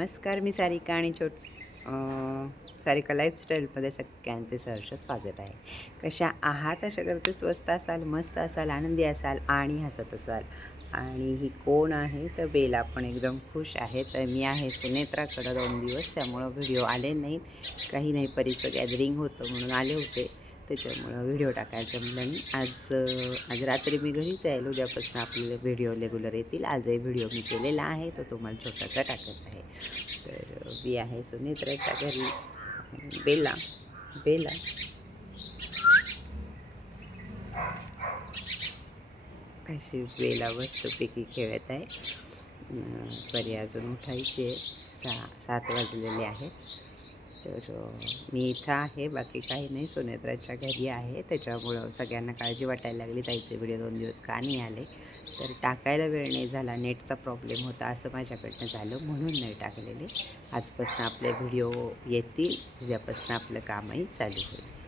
नमस्कार मी सारिका आणि छोट सारिका लाईफस्टाईलमध्ये सगळ्यांचे सहर्ष स्वागत आहे. कशा आहात? अशा करते स्वस्त असाल मस्त असाल आनंदी असाल आणि हसत असाल. आणि ही कोण आहे? तर बेला पण एकदम खुश आहे. तर मी आहे सुनेत्राकडं दोन दिवस त्यामुळं व्हिडिओ आले नाहीत काही नाही परीचं गॅदरिंग होतं म्हणून आले होते. त्याच्यामुळं व्हिडिओ टाकायचं म्हणलं मी आज आज रात्री मी घरीच आहे. उद्यापासून आपले व्हिडिओ रेग्युलर येतील. आजही व्हिडिओ मी केलेला आहे. तो तुम्हाला छोटासा टाकत आहे. तर बी मी आहे सुनेत्राच्या घरी. बेला बेला. अशी बेला वस्तूपैकी खेळत आहे. परी अजून उठायची सहा सात वाजलेले आहेत. तर मी इथं आहे. बाकी काही नाही. सोनेत्राच्या घरी आहे. त्याच्यामुळं सगळ्यांना काळजी वाटायला लागली. ताईचे व्हिडिओ दोन दिवस का नाही आले. तर टाकायला वेळ नाही झाला. नेटचा प्रॉब्लेम होता असं माझ्याकडनं झालं. म्हणून नाही टाकलेले. आजपासून आपले व्हिडिओ येतील. उद्यापासून आपलं कामही चालू होईल.